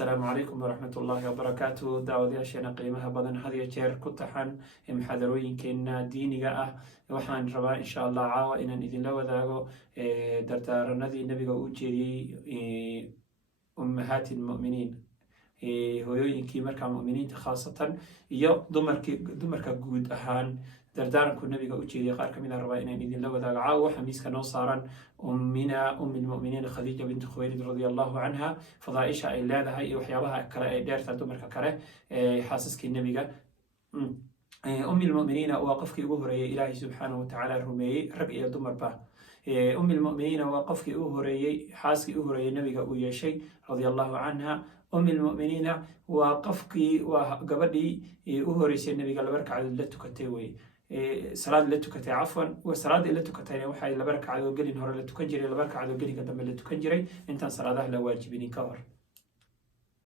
السلام عليكم ورحمة الله وبركاته. دعوة قيمها بدن هذه جير كتحن محاضروين كنا دينية waxaan rabaa insha Allah caawa inaan idinla wadaago dardaaranadii nabiga uu jeediyey ummahaati almu'miniin hooyooyinkii markaa mu'miniinta khaasatan iyo dumarka guud ahaan dardaaranku nabiga u jeediyey qaar kamid ah rabaa inaan idinla wadaago caawa waxaa miiska noo saaran ummina almu'miniin khadiija bint khuwaylid radiyallahu anha fadaaisha ay leedahay iyo waxyaabaha kale ay dheerta dumarka kale xaasaskii nabiga المؤمنين وقفك أهري إلهي سبحانه وتعالى رمي رقية دمربا المؤمنين وقفك أهري حاسك أهري نبي أويا شيء رضي الله عنها المؤمنين وقفك وقبلي أهري سي النبي قال بركة على لتكتوي صلاة لتكتي عفوا وصلاة لتكتي وحي لبركة على قلين هور لتكنجري لبركة على قلين قدام لتكنجري انت صلاة لواجبين كور